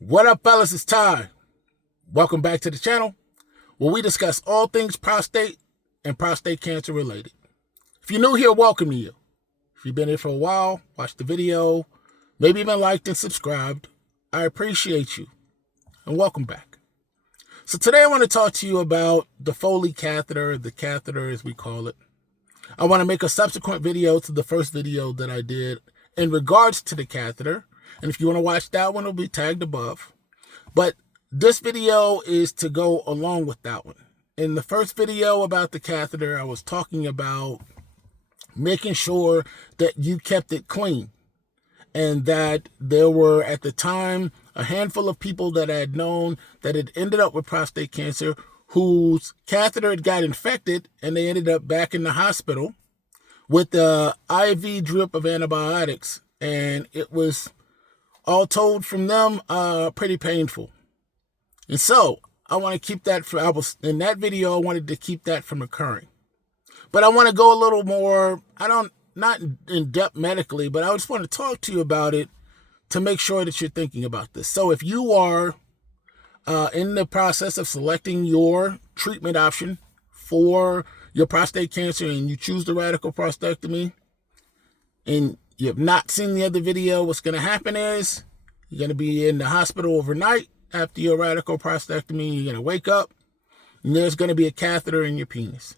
What up, fellas? It's Ty. Welcome back to the channel where we discuss all things prostate and prostate cancer related. If you're new here, welcome to you. If you've been here for a while, watched the video, maybe even liked and subscribed, I appreciate you and welcome back. So today I want to talk to you about the Foley catheter, the catheter as we call it. I want to make a subsequent video to the first video that I did in regards to the catheter. And if you want to watch that one, it'll be tagged above. But this video is to go along with that one. In the first video about the catheter, I was talking about making sure that you kept it clean. And that there were, at the time, a handful of people that I had known that had ended up with prostate cancer whose catheter had got infected and they ended up back in the hospital with the IV drip of antibiotics. And it was, all told from them, pretty painful. And so I want to keep that in that video, I wanted to keep that from occurring. But I want to go a little more, not in depth medically, but I just want to talk to you about it to make sure that you're thinking about this. So if you are in the process of selecting your treatment option for your prostate cancer and you choose the radical prostatectomy and you have not seen the other video, what's going to happen is you're going to be in the hospital overnight after your radical prostatectomy. You're going to wake up and there's going to be a catheter in your penis.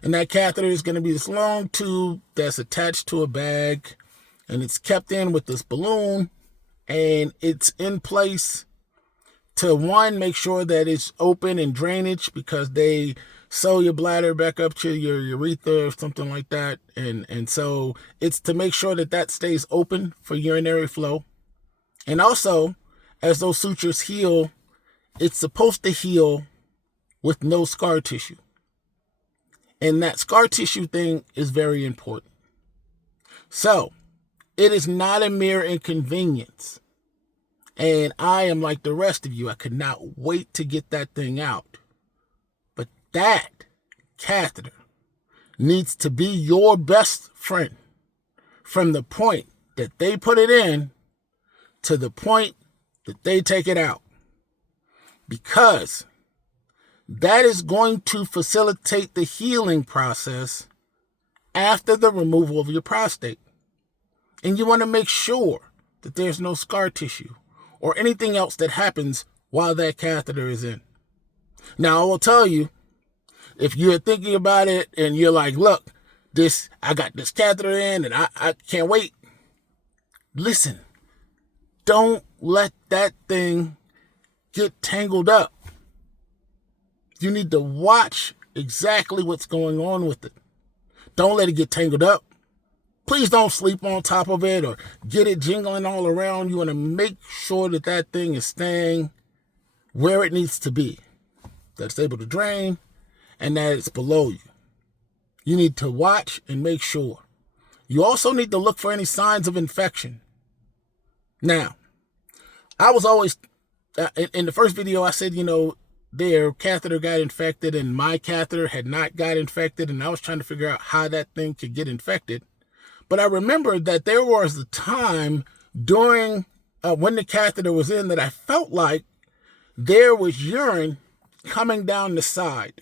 And that catheter is going to be this long tube that's attached to a bag and it's kept in with this balloon and it's in place to, one, make sure that it's open and drainage because they sew your bladder back up to your urethra or something like that. And so it's to make sure that that stays open for urinary flow. And also, as those sutures heal, it's supposed to heal with no scar tissue. And that scar tissue thing is very important. So it is not a mere inconvenience. And I am like the rest of you. I could not wait to get that thing out. But that catheter needs to be your best friend from the point that they put it in to the point that they take it out. Because that is going to facilitate the healing process after the removal of your prostate. And you want to make sure that there's no scar tissue or anything else that happens while that catheter is in. Now, I will tell you, if you're thinking about it and you're like, look, I got this catheter in and I can't wait. Listen, don't let that thing get tangled up. You need to watch exactly what's going on with it. Don't let it get tangled up. Please don't sleep on top of it or get it jingling all around. You want to make sure that that thing is staying where it needs to be, that it's able to drain and that it's below you. You need to watch and make sure. You also need to look for any signs of infection. Now, I was always, in the first video, I said, their catheter got infected and my catheter had not got infected. And I was trying to figure out how that thing could get infected. But I remembered that there was a time during when the catheter was in that I felt like there was urine coming down the side,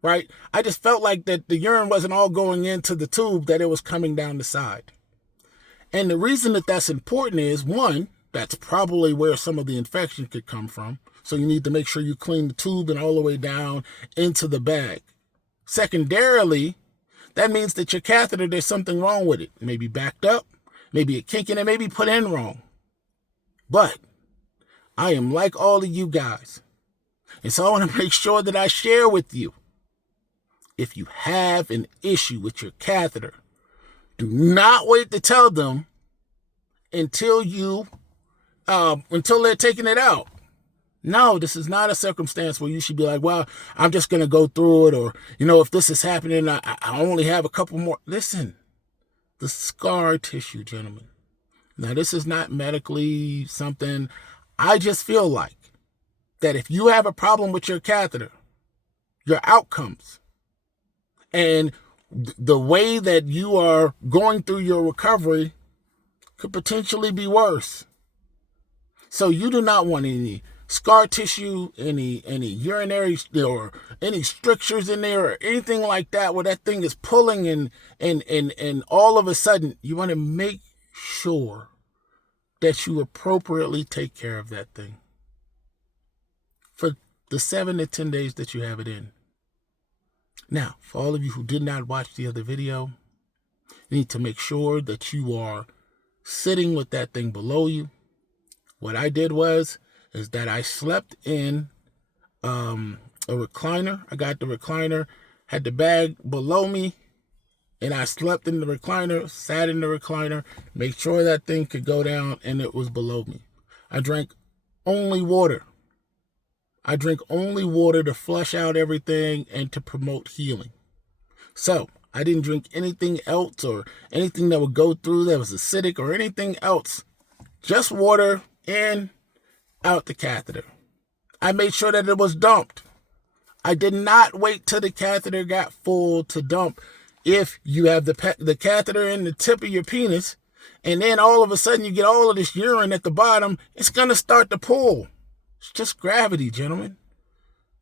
right? I just felt like that the urine wasn't all going into the tube, that it was coming down the side. And the reason that that's important is, one, that's probably where some of the infection could come from. So you need to make sure you clean the tube and all the way down into the bag. Secondarily, that means that your catheter, there's something wrong with it. It may be backed up, maybe a kink in it, maybe put in wrong. But I am like all of you guys. And so I want to make sure that I share with you. If you have an issue with your catheter, do not wait to tell them until they're taking it out. No, this is not a circumstance where you should be like, well, I'm just going to go through it. Or, if this is happening, I only have a couple more. Listen, the scar tissue, gentlemen. Now, this is not medically something. I just feel like that if you have a problem with your catheter, your outcomes, and the way that you are going through your recovery could potentially be worse. So you do not want any scar tissue, any urinary or any strictures in there or anything like that where that thing is pulling and all of a sudden you want to make sure that you appropriately take care of that thing for the 7 to 10 days that you have it in. Now, for all of you who did not watch the other video, you need to make sure that you are sitting with that thing below you. What I did is that I slept in a recliner. I got the recliner, had the bag below me, and I slept in the recliner, sat in the recliner, made sure that thing could go down, and it was below me. I drank only water. I drink only water to flush out everything and to promote healing. So I didn't drink anything else or anything that would go through that was acidic or anything else. Just water in, out the catheter. I made sure that it was dumped. I did not wait till the catheter got full to dump. If you have the catheter in the tip of your penis, and then all of a sudden you get all of this urine at the bottom, it's going to start to pull. It's just gravity, gentlemen.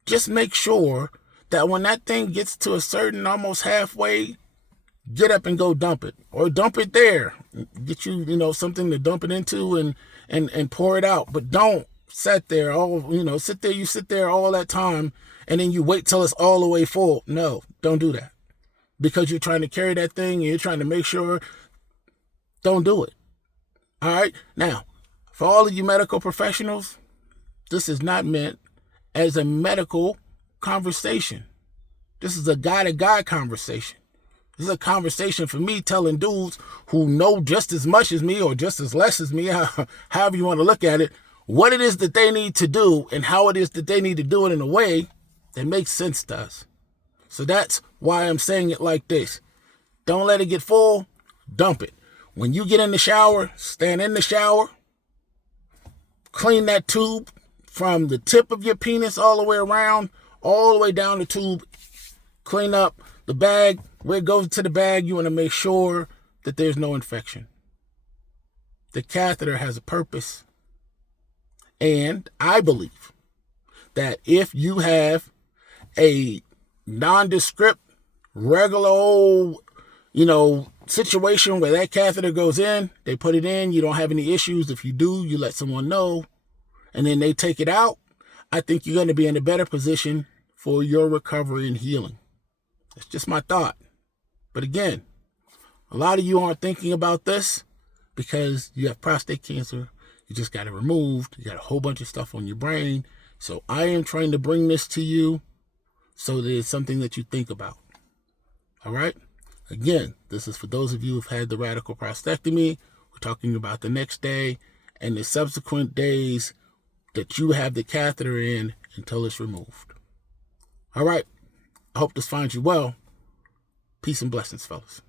Just make sure that when that thing gets to a certain almost halfway, get up and go dump it. Or dump it there. Get you, something to dump it into and pour it out. But don't sit there you sit there all that time and then you wait till it's all the way full. No, don't do that. Because you're trying to carry that thing and you're trying to make sure, don't do it. All right? Now, for all of you medical professionals, this is not meant as a medical conversation. This is a guy-to-guy conversation. This is a conversation for me telling dudes who know just as much as me or just as less as me, however you want to look at it, what it is that they need to do and how it is that they need to do it in a way that makes sense to us. So that's why I'm saying it like this. Don't let it get full. Dump it. When you get in the shower, stand in the shower. Clean that tube from the tip of your penis all the way around, all the way down the tube. Clean up the bag. Where it goes to the bag, you want to make sure that there's no infection. The catheter has a purpose. And I believe that if you have a nondescript, regular old, situation where that catheter goes in, they put it in, you don't have any issues. If you do, you let someone know, and then they take it out, I think you're going to be in a better position for your recovery and healing. That's just my thought. But again, a lot of you aren't thinking about this because you have prostate cancer. You just got it removed. You got a whole bunch of stuff on your brain. So I am trying to bring this to you so that it's something that you think about. All right? Again, this is for those of you who've had the radical prostatectomy. We're talking about the next day and the subsequent days that you have the catheter in until it's removed. All right? I hope this finds you well. Peace and blessings, fellas.